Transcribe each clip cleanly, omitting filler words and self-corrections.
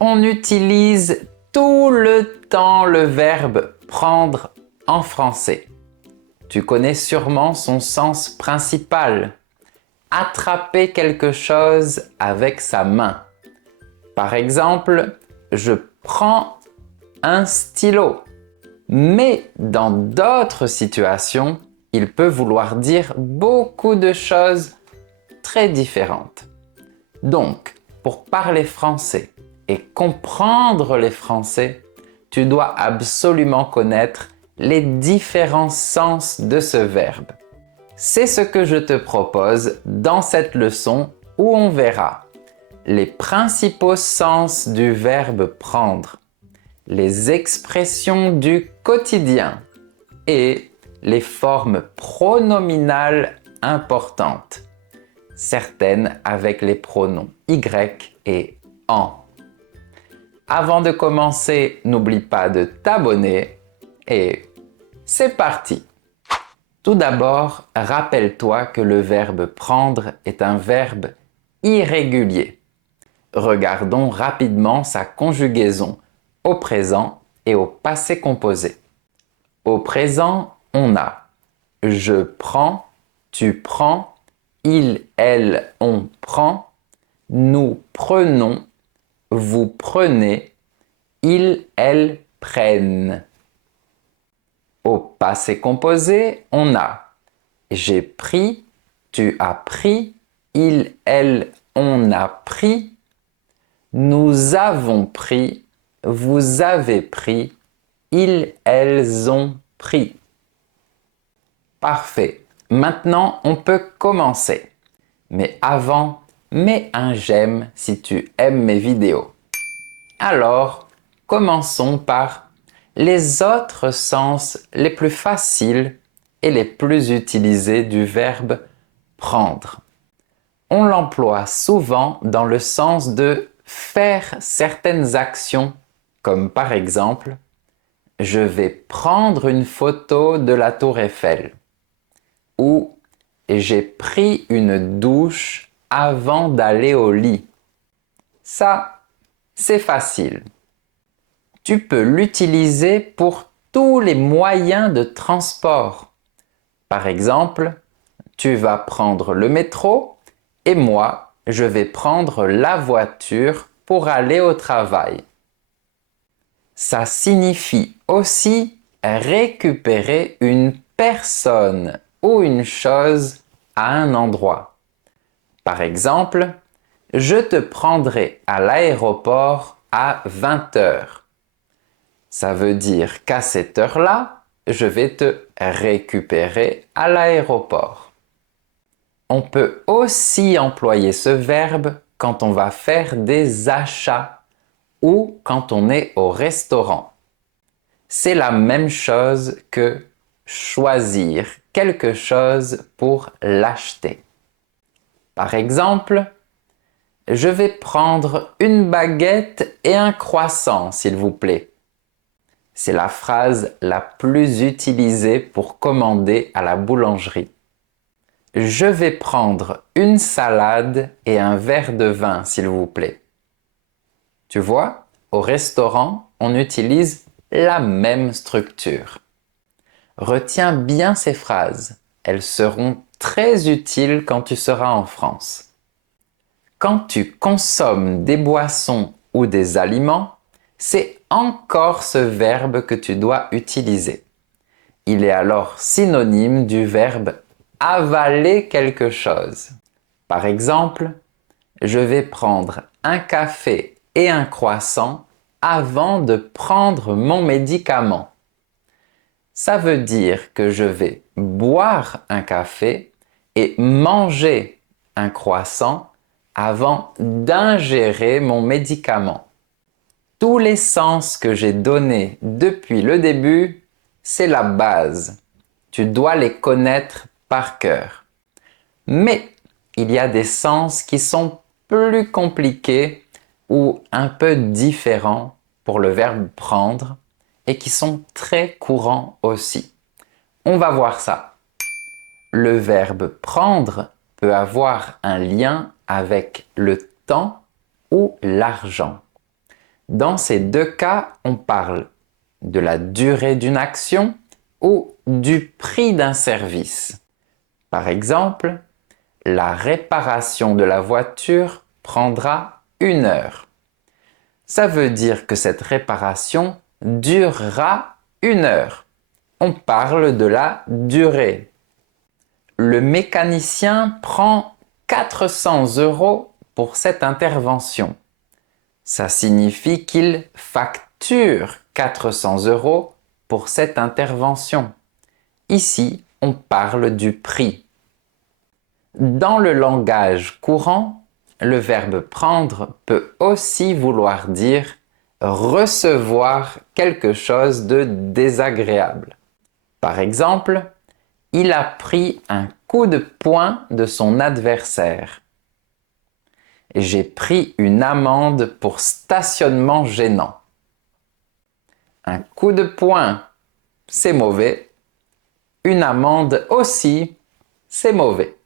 On utilise tout le temps le verbe prendre en français. Tu connais sûrement son sens principal. Attraper quelque chose avec sa main. Par exemple, je prends un stylo. Mais dans d'autres situations, il peut vouloir dire beaucoup de choses très différentes. Donc, pour parler français et comprendre les Français, tu dois absolument connaître les différents sens de ce verbe. C'est ce que je te propose dans cette leçon où on verra les principaux sens du verbe prendre, les expressions du quotidien et les formes pronominales importantes, certaines avec les pronoms y et en. Avant de commencer, n'oublie pas de t'abonner et c'est parti! Tout d'abord, rappelle-toi que le verbe prendre est un verbe irrégulier. Regardons rapidement sa conjugaison au présent et au passé composé. Au présent, on a je prends, tu prends, il, elle, on prend, nous prenons, vous prenez, ils, elles prennent. Au passé composé, on a j'ai pris, tu as pris, il, elle, on a pris, nous avons pris, vous avez pris, ils, elles ont pris. Parfait. Maintenant, on peut commencer. Mais avant, mets un j'aime si tu aimes mes vidéos. Alors, commençons par les autres sens les plus faciles et les plus utilisés du verbe prendre. On l'emploie souvent dans le sens de faire certaines actions, comme par exemple « Je vais prendre une photo de la tour Eiffel » ou « J'ai pris une douche avant d'aller au lit ». Ça, c'est facile. Tu peux l'utiliser pour tous les moyens de transport. Par exemple, tu vas prendre le métro et moi, je vais prendre la voiture pour aller au travail. Ça signifie aussi récupérer une personne ou une chose à un endroit. Par exemple, je te prendrai à l'aéroport à 20 heures. Ça veut dire qu'à cette heure-là, je vais te récupérer à l'aéroport. On peut aussi employer ce verbe quand on va faire des achats ou quand on est au restaurant. C'est la même chose que choisir quelque chose pour l'acheter. Par exemple, je vais prendre une baguette et un croissant, s'il vous plaît. C'est la phrase la plus utilisée pour commander à la boulangerie. Je vais prendre une salade et un verre de vin, s'il vous plaît. Tu vois, au restaurant, on utilise la même structure. Retiens bien ces phrases. Elles seront très utiles quand tu seras en France. Quand tu consommes des boissons ou des aliments, c'est encore ce verbe que tu dois utiliser. Il est alors synonyme du verbe avaler quelque chose. Par exemple, je vais prendre un café et un croissant avant de prendre mon médicament. Ça veut dire que je vais boire un café et manger un croissant avant d'ingérer mon médicament. Tous les sens que j'ai donnés depuis le début, c'est la base. Tu dois les connaître par cœur. Mais il y a des sens qui sont plus compliqués ou un peu différents pour le verbe prendre et qui sont très courants aussi. On va voir ça. Le verbe prendre peut avoir un lien avec le temps ou l'argent. Dans ces deux cas, on parle de la durée d'une action ou du prix d'un service. Par exemple, la réparation de la voiture prendra 1 heure. Ça veut dire que cette réparation durera 1 heure. On parle de la durée. Le mécanicien prend 400 € pour cette intervention. Ça signifie qu'il facture 400 € pour cette intervention. Ici, on parle du prix. Dans le langage courant, le verbe prendre peut aussi vouloir dire recevoir quelque chose de désagréable. Par exemple, il a pris un coup de poing de son adversaire. J'ai pris une amende pour stationnement gênant. Un coup de poing, c'est mauvais. Une amende aussi, c'est mauvais.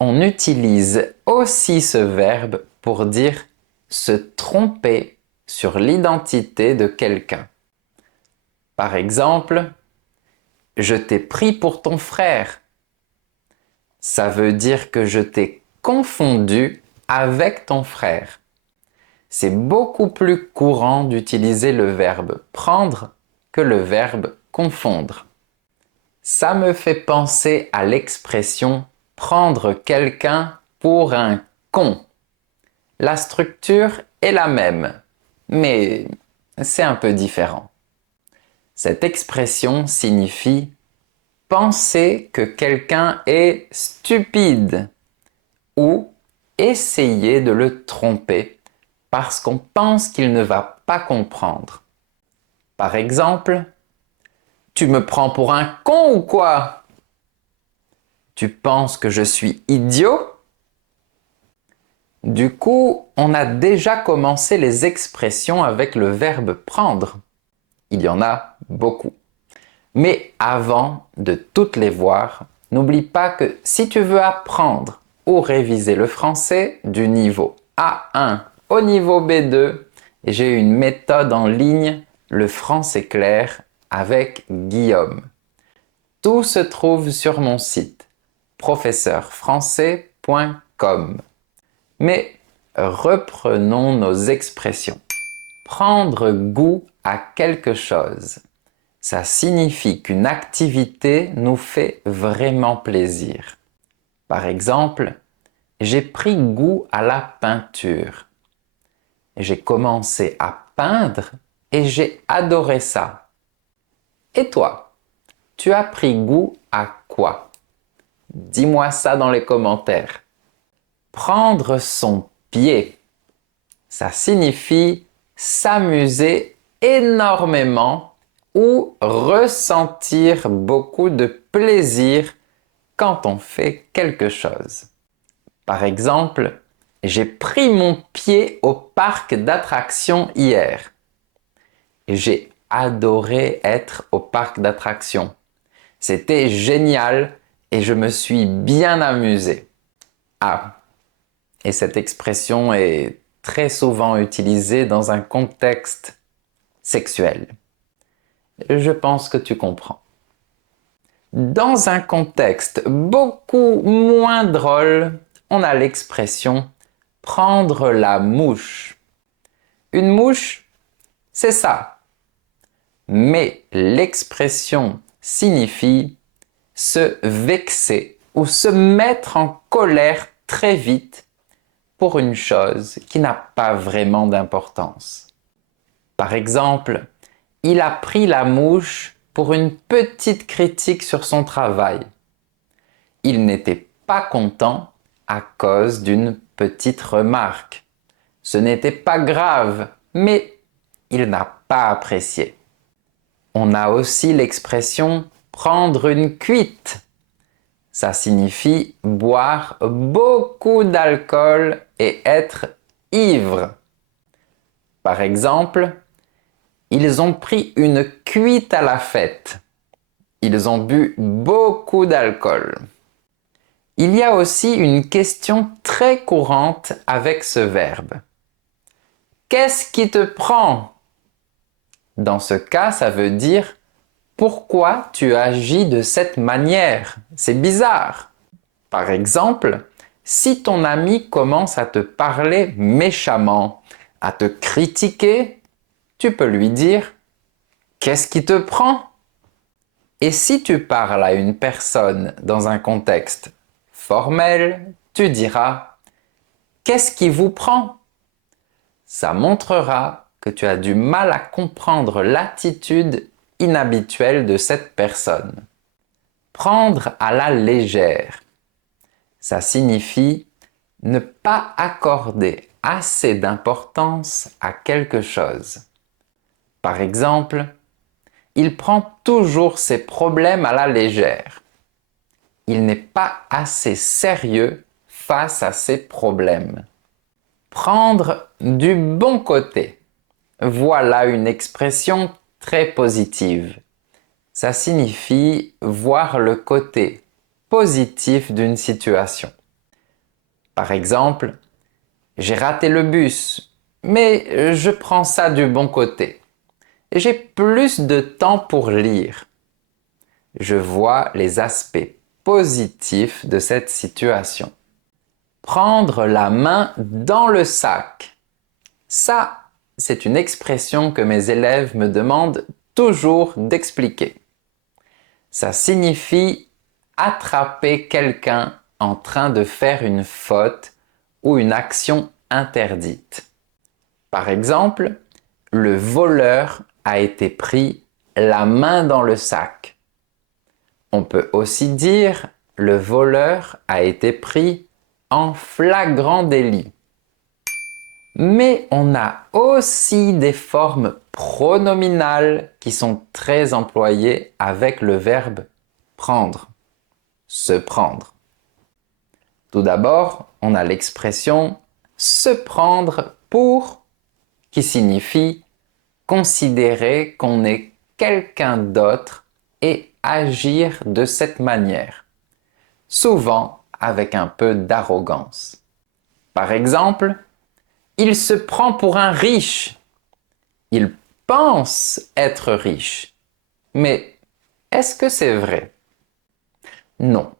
On utilise aussi ce verbe pour dire se tromper sur l'identité de quelqu'un. Par exemple, je t'ai pris pour ton frère. Ça veut dire que je t'ai confondu avec ton frère. C'est beaucoup plus courant d'utiliser le verbe prendre que le verbe confondre. Ça me fait penser à l'expression prendre quelqu'un pour un con. La structure est la même, mais c'est un peu différent. Cette expression signifie penser que quelqu'un est stupide ou essayer de le tromper parce qu'on pense qu'il ne va pas comprendre. Par exemple, tu me prends pour un con ou quoi? Tu penses que je suis idiot? Du coup, on a déjà commencé les expressions avec le verbe prendre. Il y en a beaucoup. Mais avant de toutes les voir, n'oublie pas que si tu veux apprendre ou réviser le français du niveau A1 au niveau B2, j'ai une méthode en ligne, le français clair, avec Guillaume. Tout se trouve sur mon site professeurfrançais.com. Mais reprenons nos expressions. Prendre goût à quelque chose. Ça signifie qu'une activité nous fait vraiment plaisir. Par exemple, j'ai pris goût à la peinture. J'ai commencé à peindre et j'ai adoré ça. Et toi, tu as pris goût à quoi? Dis-moi ça dans les commentaires. Prendre son pied. Ça signifie s'amuser énormément ou ressentir beaucoup de plaisir quand on fait quelque chose. Par exemple, j'ai pris mon pied au parc d'attractions hier. J'ai adoré être au parc d'attractions. C'était génial et je me suis bien amusé. Ah, et cette expression est très souvent utilisée dans un contexte sexuel. Je pense que tu comprends. Dans un contexte beaucoup moins drôle, on a l'expression prendre la mouche. Une mouche, c'est ça. Mais l'expression signifie se vexer ou se mettre en colère très vite pour une chose qui n'a pas vraiment d'importance. Par exemple, il a pris la mouche pour une petite critique sur son travail. Il n'était pas content à cause d'une petite remarque. Ce n'était pas grave, mais il n'a pas apprécié. On a aussi l'expression prendre une cuite. Ça signifie boire beaucoup d'alcool et être ivre. Par exemple, ils ont pris une cuite à la fête. Ils ont bu beaucoup d'alcool. Il y a aussi une question très courante avec ce verbe. Qu'est-ce qui te prend? Dans ce cas, ça veut dire pourquoi tu agis de cette manière? C'est bizarre. Par exemple, si ton ami commence à te parler méchamment, à te critiquer, tu peux lui dire « Qu'est-ce qui te prend ?» Et si tu parles à une personne dans un contexte formel, tu diras « Qu'est-ce qui vous prend ?» Ça montrera que tu as du mal à comprendre l'attitude inhabituelle de cette personne. Prendre à la légère. Ça signifie ne pas accorder assez d'importance à quelque chose. Par exemple, il prend toujours ses problèmes à la légère. Il n'est pas assez sérieux face à ses problèmes. Prendre du bon côté. Voilà une expression très positive. Ça signifie voir le côté positif d'une situation. Par exemple, j'ai raté le bus, mais je prends ça du bon côté. J'ai plus de temps pour lire. Je vois les aspects positifs de cette situation. Prendre la main dans le sac. Ça, c'est une expression que mes élèves me demandent toujours d'expliquer. Ça signifie attraper quelqu'un en train de faire une faute ou une action interdite. Par exemple, le voleur a été pris la main dans le sac. On peut aussi dire le voleur a été pris en flagrant délit. Mais on a aussi des formes pronominales qui sont très employées avec le verbe prendre, se prendre. Tout d'abord, on a l'expression se prendre pour qui signifie considérer qu'on est quelqu'un d'autre et agir de cette manière, souvent avec un peu d'arrogance. Par exemple, il se prend pour un riche. Il pense être riche. Mais est-ce que c'est vrai? Non.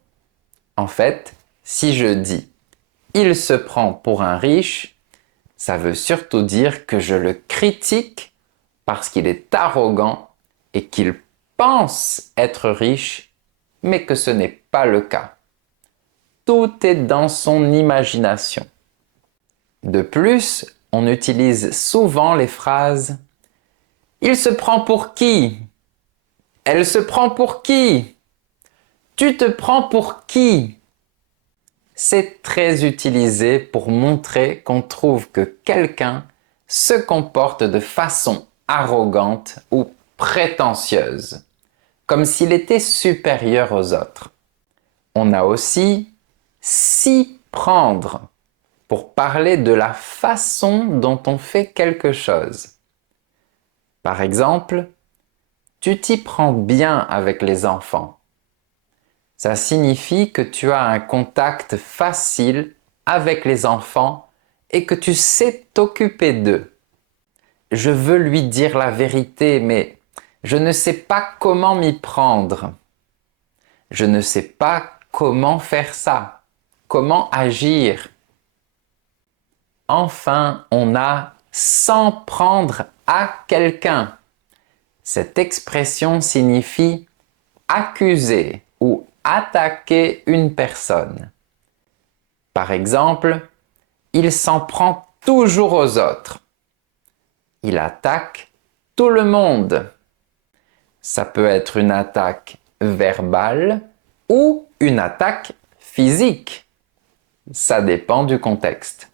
En fait, si je dis « il se prend pour un riche », ça veut surtout dire que je le critique parce qu'il est arrogant et qu'il pense être riche, mais que ce n'est pas le cas. Tout est dans son imagination. De plus, on utilise souvent les phrases « Il se prend pour qui ?» « Elle se prend pour qui ?» « Tu te prends pour qui ?» C'est très utilisé pour montrer qu'on trouve que quelqu'un se comporte de façon arrogante ou prétentieuse, comme s'il était supérieur aux autres. On a aussi « s'y prendre » pour parler de la façon dont on fait quelque chose. Par exemple, tu t'y prends bien avec les enfants. Ça signifie que tu as un contact facile avec les enfants et que tu sais t'occuper d'eux. Je veux lui dire la vérité, mais je ne sais pas comment m'y prendre. Je ne sais pas comment faire ça, comment agir. Enfin, on a « s'en prendre à quelqu'un ». Cette expression signifie accuser ou attaquer une personne. Par exemple, il s'en prend toujours aux autres. Il attaque tout le monde. Ça peut être une attaque verbale ou une attaque physique. Ça dépend du contexte.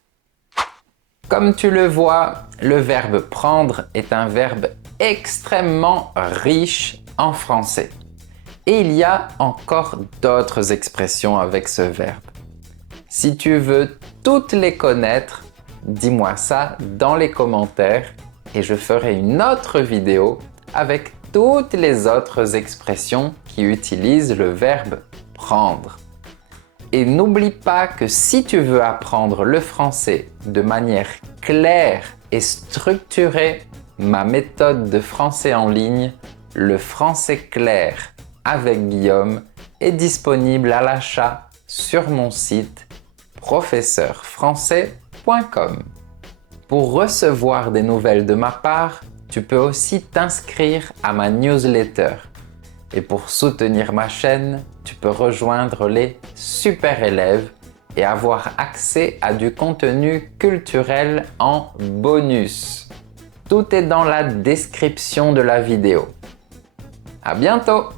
Comme tu le vois, le verbe prendre est un verbe extrêmement riche en français. Et il y a encore d'autres expressions avec ce verbe. Si tu veux toutes les connaître, dis-moi ça dans les commentaires et je ferai une autre vidéo avec toutes les autres expressions qui utilisent le verbe prendre. Et n'oublie pas que si tu veux apprendre le français de manière claire et structurée, ma méthode de français en ligne, le français clair avec Guillaume, est disponible à l'achat sur mon site professeurfrançais.com. Pour recevoir des nouvelles de ma part, tu peux aussi t'inscrire à ma newsletter. Et pour soutenir ma chaîne, tu peux rejoindre les super élèves et avoir accès à du contenu culturel en bonus. Tout est dans la description de la vidéo. À bientôt!